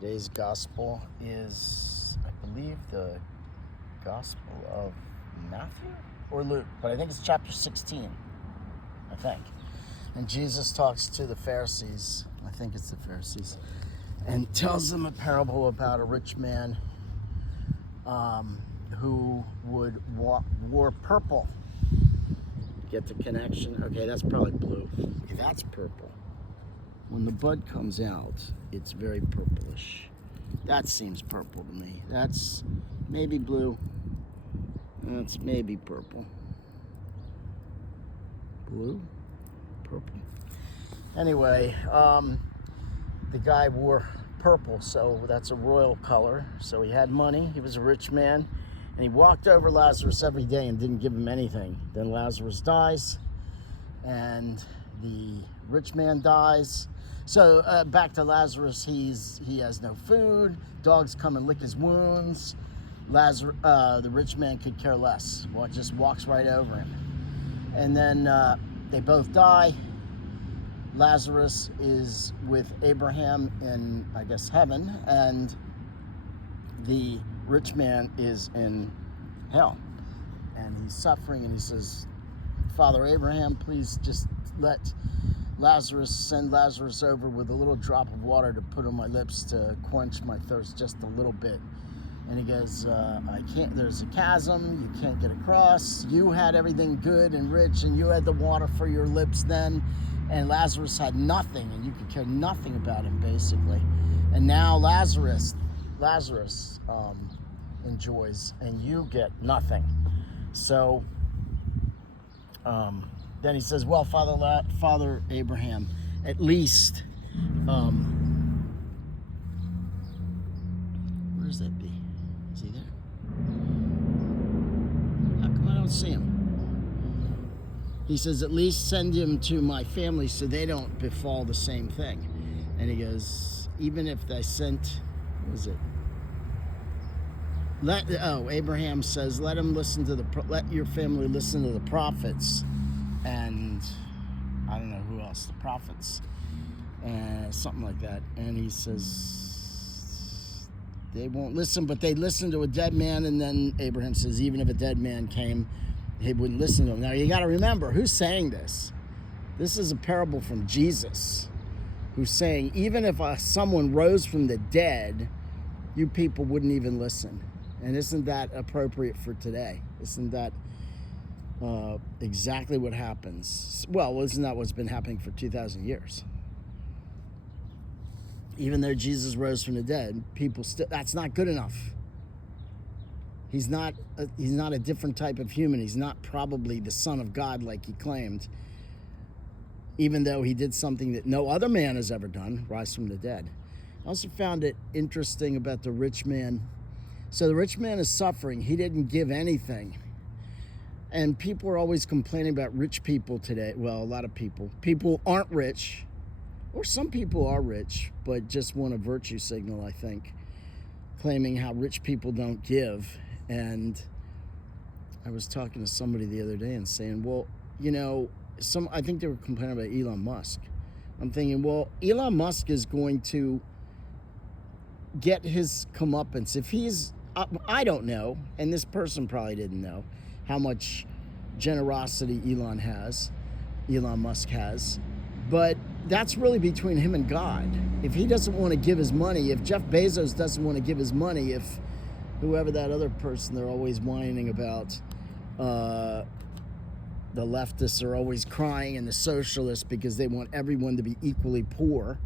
Today's gospel is, I believe, the Gospel of Matthew or Luke, but I think it's chapter 16, I think. And Jesus talks to the Pharisees, I think it's the Pharisees, and tells them a parable about a rich man who wore purple. Get the connection? Okay, that's probably blue. Okay, that's purple. When the bud comes out, it's very purplish. That seems purple to me. That's maybe blue. That's maybe purple. Blue? Purple. Anyway, the guy wore purple, so that's a royal color. So he had money. He was a rich man. And he walked over Lazarus every day and didn't give him anything. Then Lazarus dies, and the rich man dies. So back to Lazarus, he has no food. Dogs come and lick his wounds. The rich man could care less. Well, it just walks right over him. And then they both die. Lazarus is with Abraham in, I guess, heaven, and the rich man is in hell. And he's suffering, and he says, Father Abraham, please just send Lazarus over with a little drop of water to put on my lips to quench my thirst just a little bit. And he goes, I can't, there's a chasm, you can't get across. You had everything good and rich, and you had the water for your lips then, and Lazarus had nothing, and you could care nothing about him, basically. And now Lazarus enjoys, and you get nothing. So then he says, well, Father Abraham, at least, where's that bee? Is he there? How come I don't see him? He says, at least send him to my family so they don't befall the same thing. And he goes, even if they sent, what is it? Abraham says, let your family listen to the prophets. And I don't know who else, the prophets, something like that. And he says, they won't listen, but they listen to a dead man. And then Abraham says, even if a dead man came, he wouldn't listen to him. Now, you got to remember, who's saying this? This is a parable from Jesus, who's saying, even if someone rose from the dead, you people wouldn't even listen. And isn't that appropriate for today? Isn't that exactly what happens? Well, isn't that what's been happening for 2,000 years? Even though Jesus rose from the dead, people still, that's not good enough. He's not a different type of human. He's not probably the Son of God like he claimed, even though he did something that no other man has ever done, rise from the dead. I also found it interesting about the rich man. So the rich man is suffering. He didn't give anything. And people are always complaining about rich people today. Well, a lot of people. People aren't rich, or some people are rich, but just want a virtue signal, I think, claiming how rich people don't give. And I was talking to somebody the other day and saying, well, I think they were complaining about Elon Musk. I'm thinking, well, Elon Musk is going to get his comeuppance. If he's, I don't know, and this person probably didn't know how much generosity Elon Musk has, but that's really between him and God. If he doesn't want to give his money, if Jeff Bezos doesn't want to give his money, if whoever that other person they're always whining about, the leftists are always crying, and the socialists, because they want everyone to be equally poor.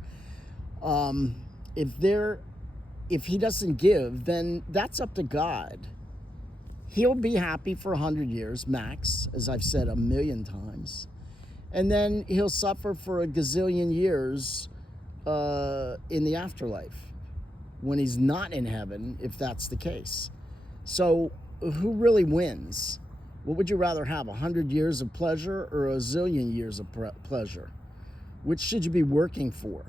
If he doesn't give, then that's up to God. He'll be happy for 100 years max, as I've said 1,000,000 times. And then he'll suffer for a gazillion years in the afterlife, when he's not in heaven, if that's the case. So who really wins? What would you rather have, 100 years of pleasure or a zillion years of pleasure? Which should you be working for?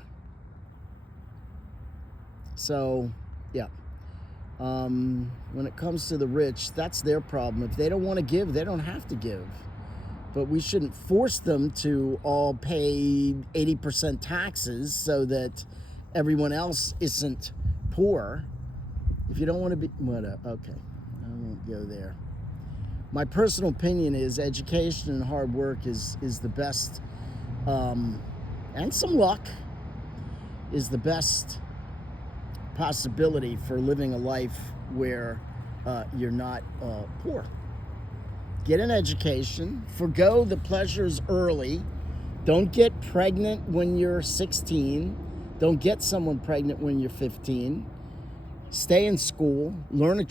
So, yeah. When it comes to the rich, that's their problem. If they don't want to give, they don't have to give. But we shouldn't force them to all pay 80% taxes so that everyone else isn't poor. If you don't want to be, okay, I won't go there. My personal opinion is education and hard work is the best, and some luck is the best possibility for living a life where you're not poor. Get an education, forgo the pleasures early. Don't get pregnant when you're 16. Don't get someone pregnant when you're 15. Stay in school, learn a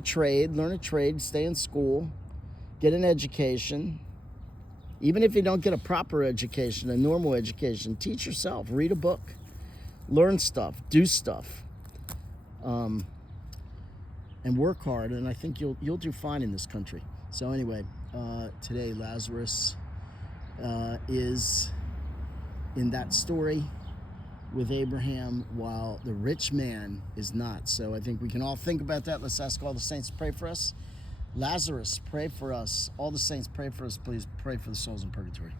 trade, stay in school, get an education. Even if you don't get a proper education, a normal education, teach yourself, read a book, learn stuff, do stuff, and work hard. And I think you'll do fine in this country. So anyway, today Lazarus is in that story with Abraham, while the rich man is not. So I think we can all think about that. Let's ask all the saints to pray for us. Lazarus, pray for us. All the saints, pray for us. Please pray for the souls in purgatory.